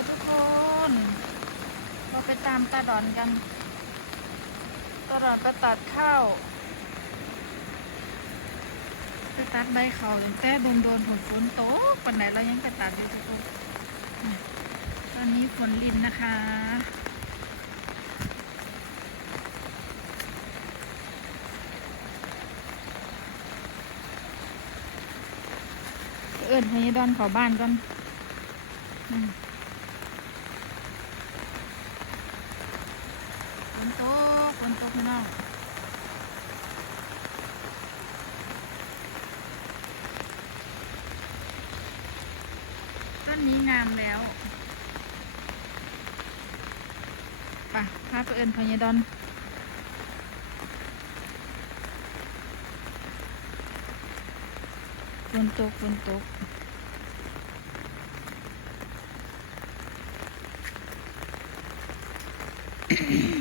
ค่ะทุกคน เราไปตามตาดอนกัน ตาดอนไปตัดข้าว ไปตัดใบเขาตั้งแต่โดนโดนฝนฝนตกปันไหนเรายังไปตัดอยู่ทุกคนตอนนี้ฝนลินนะคะเอิญพญดอนเขอบ้านก่อนอืมฝ นตกฝนตกพี่น้องต้นนี้งามแล้วป่ะพาไปเอิญพญดอนฝนตกฝนตกอืม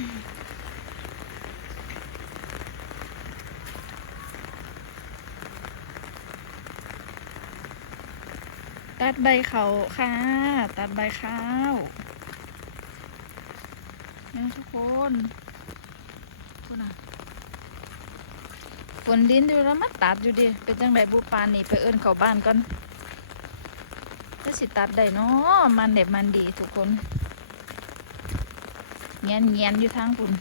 ตัดใบเขาค่ะ ตัดใบข้าวนี่ทุกคนคุณน่ะฝนดินอยู่แล้วมาตัดอยู่ดิ เป็นจังไดบุปานนี่ไปเอิ้นเขาบ้านก่อนก็สิตัดได้เนาะมันเด็บมันดีทุกคนเงียนเงียนอยู่ทางคุณ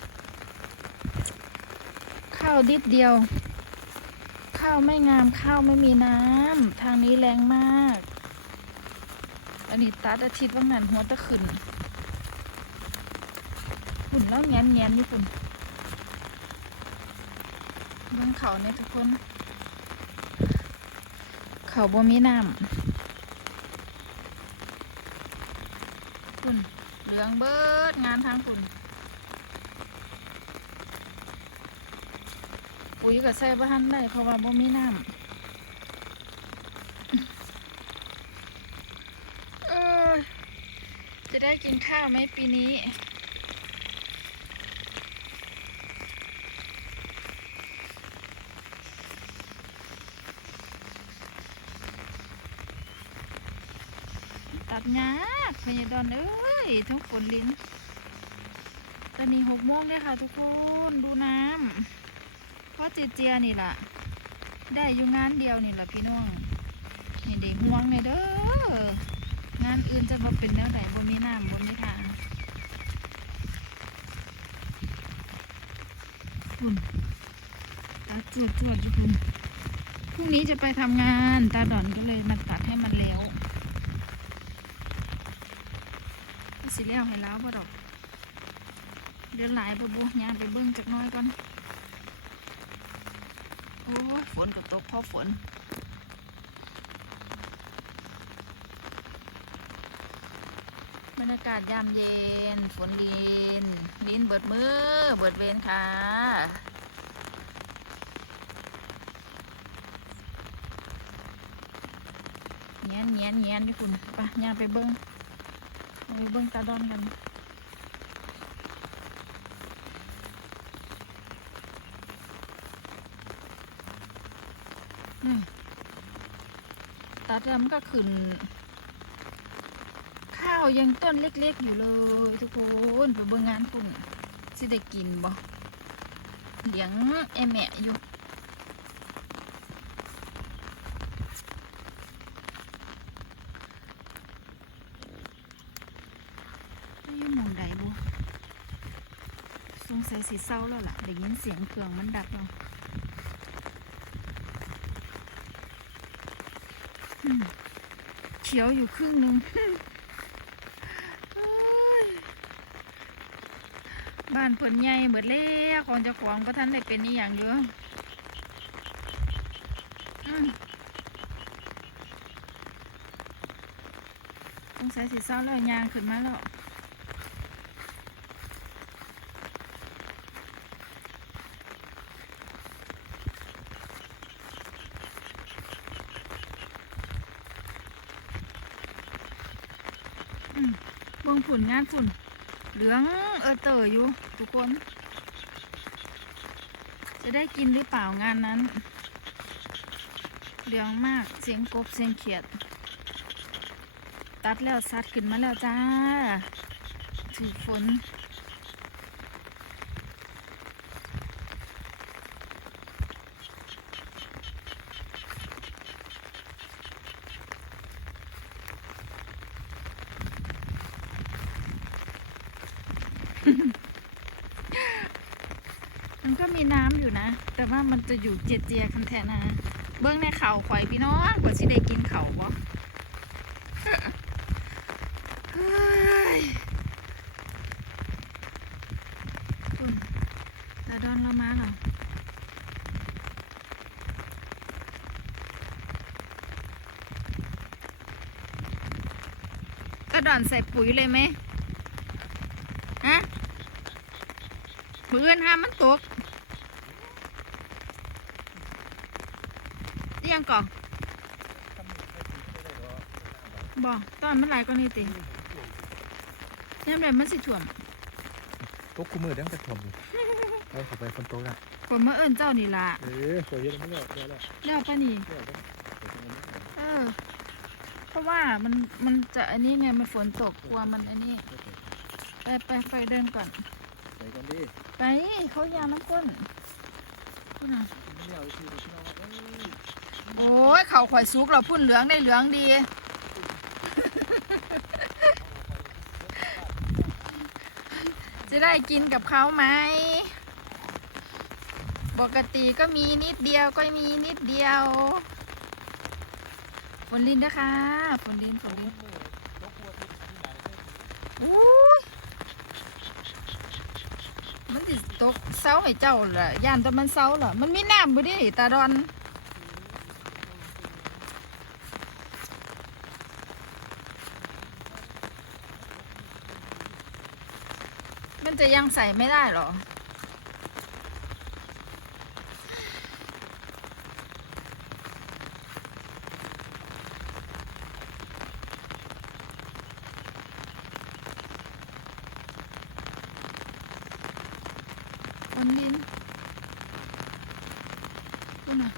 ข้าวดิดเดียว ข้าวไม่งามข้าวไม่มีน้ำทางนี้แรงมาก อันนี้ตัดอาทิตย์ว่างนั้นหัวตะขึ้นฝุ่นแล้วแงนแงนนี่ฝุ่นเบื้องเขาเนี่ยทุกคน เขาบ่มีน้ำฝุ่นเหลืองเบิดงานทางฝุ่นปุ๋ยก็ใส่บ้านได้เพราะว่าบ่มีน้ำ เออจะได้ กินข้าวไหมปีนี้ตัดยากพญาดอนเอ้ยทุกฝนลิ้นตอนนี้หกโมงเลยค่ะทุกคนดูน้ำเพราะเจเจียนี่ล่ะ ได้อยู่งานเดียวนี่ล่ะพี่น้องนี่เด็กห่วงเลยเด้อ งานอื่นจะมาเป็นแนวไหนบนมีน้ำบนมีทางคุณตาจวดจวดอยู่คุณพรุ่งนี้จะไปทำงานตาดอนก็เลยมาตัดให้มันแล้วสิเลี้ยวให้แล้วบ่ดอกเดือนหลายบ่บุยางไปเบิ่งจักน้อยก่อน โอ้ฝนก็ตกเพราะฝน รยากาศยามเย็น ฝนลินลินเบิดมือ เบิดเวนค่ะ เงี้ยนเงี้ยนเงี้ยนพี่คุณไปย่างไปเบิ้งไปเบิ้งตาดอนกันตัดแล้วมันก็ขึ้นาวยังต้นเล็กๆอยู่เลยทุกคนไปเบิ่งงานฝุ่นสิได้กินบ่เลี้ยงแอแม่อยู่นี่มองใดบุสงสัยสิเศร้าแล้วล่ะได้ยินเสียงเครื่องมันดับแล้วเขียวอยู่ครึ่งหนึ่ง โอ้ย บ้านเพิ่นใหญ่เบิดแล้วของเจ้าของก็ท่านได้เป็นนี่อย่างเยอะอืมสงสัยสิเศร้าแล้วยางขึ้นมาแล้วเบิ่งฝุ่นงานฝุ่น เหลืองเออเตออยู่ทุกคน จะได้กินหรือเปล่างานนั้น เหลืองมากเสียงกบเสียงเขียด ตัดแล้วซัดขึ้นมาแล้วจ้าถือฝน ก็มีน้ำอยู่นะ แต่ว่ามันจะอยู่เจียเจียคันแทนะ เบื้องในเข่าข่อยพี่น้องกว่าสิได้กินเข่าบ่เฮ้ยอุ่นตาดอนเรามาเหรอตาดอนใส่ปุ๋ยเลยไหมฮะมืออื่นห้ามมันตกเรี ยงก่อนบอกตอนมันไหลก็นี่ติยามใดมันสิถ่วมตกคู่มือเด้งจะถ่วมอยู่ไปเข้าไปคนโตกอะฝนมาเอิ้นเจ้านี่ล่ะเออสวยเยอะไม่เลิกเยอะแล้วแล้วปะนี่เยอะแล้วเออเพราะว่ามันมันจะอันนี้ไงมันฝนตกกลัวมันอันนี้ ไปไปไปเดินก่อน ไปกันดิไปเขายาน้ำข้น โอ้ยเขาข่อยซุกเราพุ่นเหลืองได้เหลืองดี จะได้กินกับเขาไหม ปกติก็มีนิดเดียวก็มีนิดเดียวฝนลินนะคะฝนลินฝนลินอู้ยมัน ตกเสาให้เจ้าล่ะย่านแต่มันเสาล่ะ มันมีน้ำบ่ดิตาดอนมันจะยังใส่ไม่ได้หรอ คนดิน ดูนะ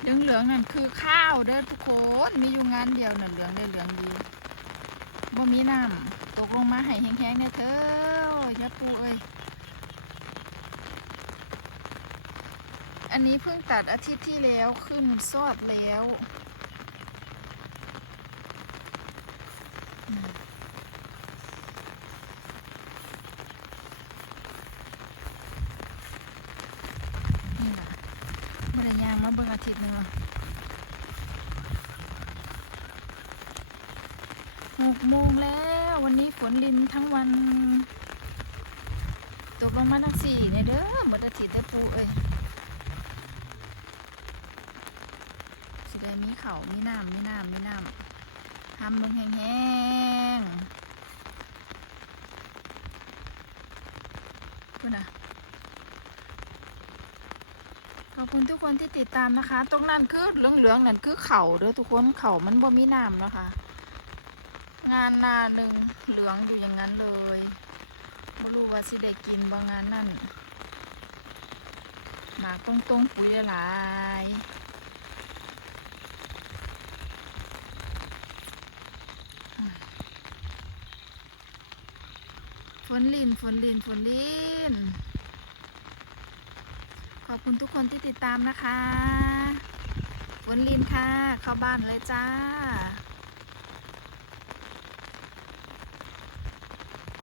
เหลืองเหลืองๆนั่นคือข้าวเด้อทุกคน มีอยู่งานเดียวน่ะเหลืองได้เหลืองดีบ่มีน้ำตกลงมาให้แห้งๆเนี่ยเธอยาปูเอ้ยอันนี้เพิ่งตัดอาทิตย์ที่แล้วขึ้นซอดแล้วอืม นี่ล่ะเมื่อไรยางมาเบิ่งอา ทิตย์นึงอะหกโมงแล้ววันนี้ฝนลินทั้งวัน ตกลงมาทั้งสี่เนี่ยเด้อหมดอาทิตย์ได้ปูเอ้ยสิได้มีเขามีน้ำมีน้ำมีน้ำทำมึงแห้งๆพูดนะ ข อบคุณทุกคนที่ติดตามนะคะ ตรงนั้นคือเหลืองๆนั่นคือเขาเด้อทุกคนเขามันบ่มีน้ำแล้วค่ะงานหนาหนึ่งเหลืองอยู่อย่างนั้นเลยไม่รู้ว่าสิได้กินบางงานนั่นหมากตรงตรงปุ๋ยหลายฝนลินฝนลินฝนลิน ขอบคุณทุกคนที่ติดตามนะคะฝนลินค่ะ เข้าบ้านเลยจ้า